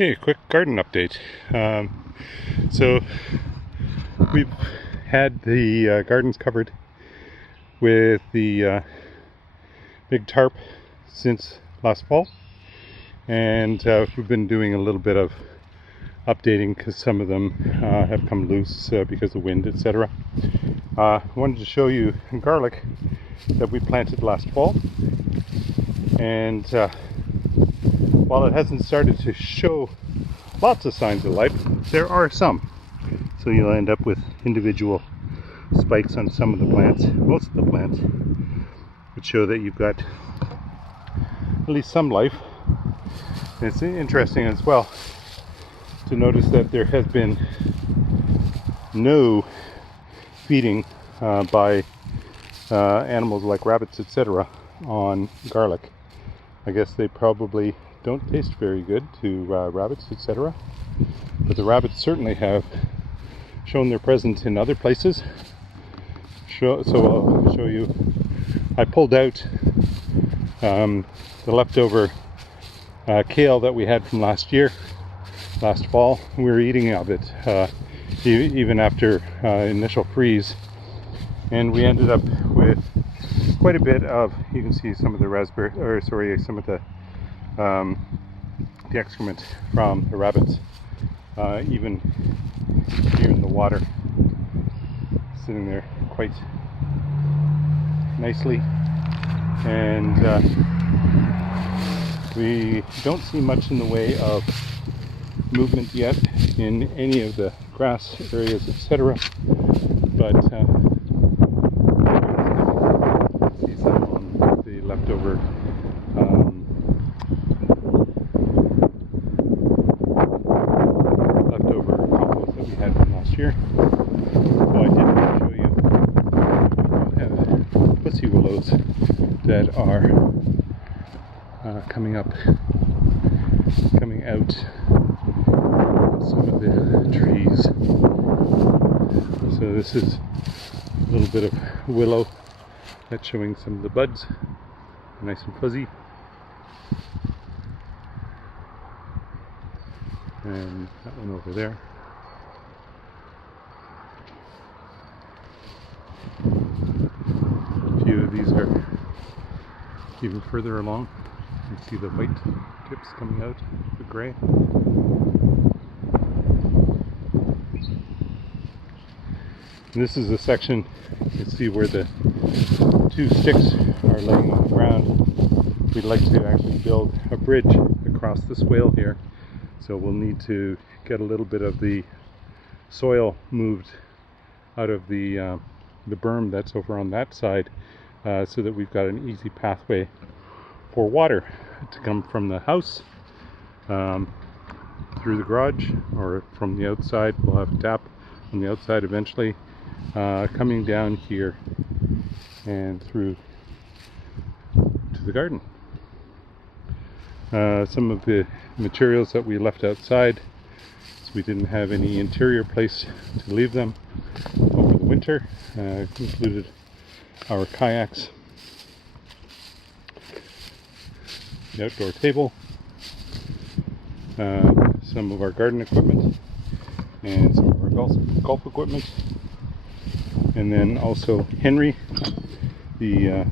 Hey, quick garden update. So we've had the gardens covered with the big tarp since last fall, and we've been doing a little bit of updating because some of them have come loose because of wind, etc. I wanted to show you garlic that we planted last fall, and while it hasn't started to show lots of signs of life, there are some. So you'll end up with individual spikes on some of the plants, most of the plants, which show that you've got at least some life. And it's interesting as well to notice that there has been no feeding by animals like rabbits, etc. on garlic. I guess they probably don't taste very good to rabbits, etc. But the rabbits certainly have shown their presence in other places. So I'll show you. I pulled out the leftover kale that we had from last fall. We were eating of it even after initial freeze, and we ended up with quite a bit of. You can see some of the some of the excrement from the rabbits, even here in the water, sitting there quite nicely. And we don't see much in the way of movement yet in any of the grass areas, etc. But see some on the leftover compost that we had from last year. So I did want to show you we have pussy willows that are coming out some of the trees. So this is a little bit of willow that's showing some of the buds, nice and fuzzy. And that one over there. A few of these are even further along. You can see the white tips coming out, the gray. And this is a section, you can see where the two sticks are laying on the ground. We'd like to actually build a bridge across the swale here. So we'll need to get a little bit of the soil moved out of the berm that's over on that side, so that we've got an easy pathway for water to come from the house through the garage, or from the outside. We'll have a tap on the outside eventually, coming down here and through to the garden. Some of the materials that we left outside, so we didn't have any interior place to leave them over the winter, included our kayaks, the outdoor table, some of our garden equipment, and some of our golf equipment, and then also Henry, the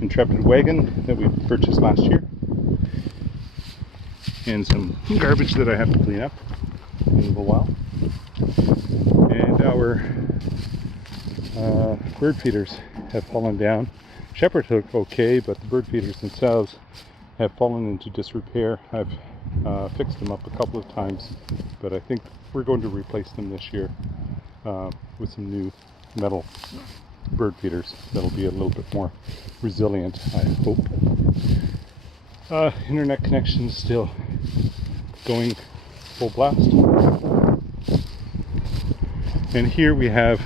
Intrepid wagon that we purchased last year, and some garbage that I have to clean up in a little while, and our bird feeders have fallen down. Shepherd hook okay, but the bird feeders themselves have fallen into disrepair. I've fixed them up a couple of times, but I think we're going to replace them this year with some new metal bird feeders that'll be a little bit more resilient, I hope. Internet connection is still going full blast. And here we have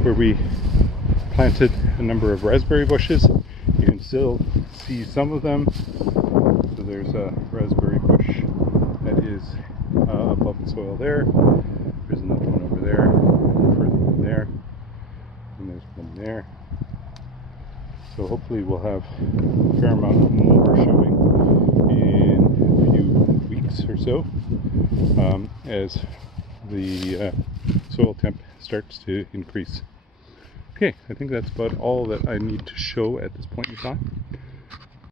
where we planted a number of raspberry bushes. You can still see some of them. So there's a raspberry bush that is above the soil there. There's another one over there, further one there, and there's one there. So hopefully we'll have a fair amount more showing in a few weeks or so as the soil temp starts to increase. Okay, I think that's about all that I need to show at this point in time.